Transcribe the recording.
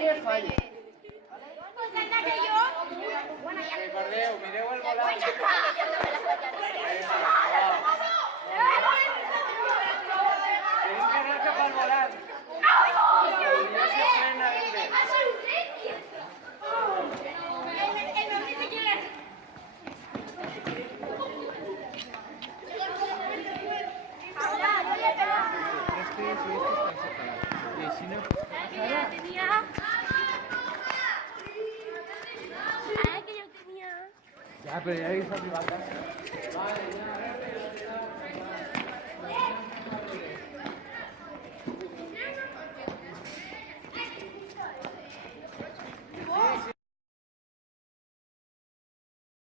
nadie falle. Pues anda que yo. Bueno, ya. Recordeu, mireu el volant. Tenim que anar cap al volant. Ja se frena ben bé. El meu dice que es. Ahora, no le pega. Este está separado. Y si no... Que yo tenía. Ya, pero ya habéis arribat a casa. Vale.